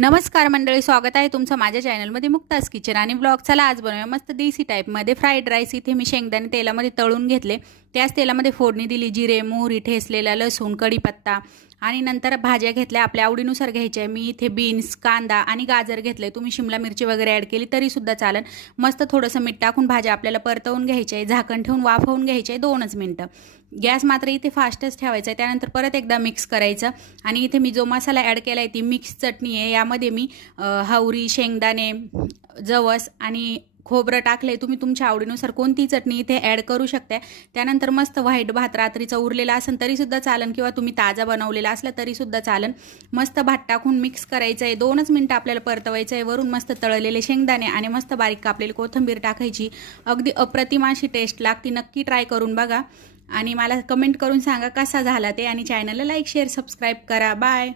नमस्कार मंडळी, स्वागत आहे तुमचं माझ्या चॅनलमध्ये मुक्ताज किचन आणि ब्लॉग. चला आज बनवूया मस्त देसी टाईपमध्ये फ्राईड राईस. इथे मी शेंगदाणे तेलामध्ये तळून घेतले, त्याच तेलामध्ये फोडणी दिली. जिरे, मोहरी, ठेचलेला लसूण, कढीपत्ता आणि नंतर भाज्या घेतल्या, आपल्या आवडीनुसार घ्यायच्या. मी इथे बीन्स, कांदा आणि गाजर घेतले. तुम्ही शिमला मिरची वगैरे ॲड केली तरीसुद्धा चालेल. मस्त थोडंसं मीठ टाकून भाज्या आपल्याला परतवून घ्यायच्या आहे. झाकण ठेवून वाफवून घ्यायचे 2च मिनटं. गॅस मात्र इथे फास्टच ठेवायचा आहे. त्यानंतर परत एकदा मिक्स करायचं. आणि इथे मी जो मसाला ॲड केला आहे ती मिक्स चटणी आहे. यामध्ये मी हावरी, शेंगदाणे, जवस आणि खोबरं टाकले. तुम्ही तुमच्या आवडीनुसार कोणती चटणी इथे ॲड करू शकता. त्यानंतर मस्त व्हाईट भात रात्रीचा उरलेला असेल तरीसुद्धा चालेल किंवा तुम्ही ताजा बनवलेला असला तरीसुद्धा चालेल. मस्त भात टाकून मिक्स करायचं आहे. 2च मिनटं आपल्याला परतवायचं आहे. वरून मस्त तळलेले शेंगदाणे आणि मस्त बारीक कापलेली कोथिंबीर टाकायची. अगदी अप्रतिम अशी टेस्ट लागते. नक्की ट्राय करून बघा आणि मला कमेंट करून सांगा कसा झाला ते. आणि चॅनलला लाईक, शेअर, सबस्क्राईब करा. बाय.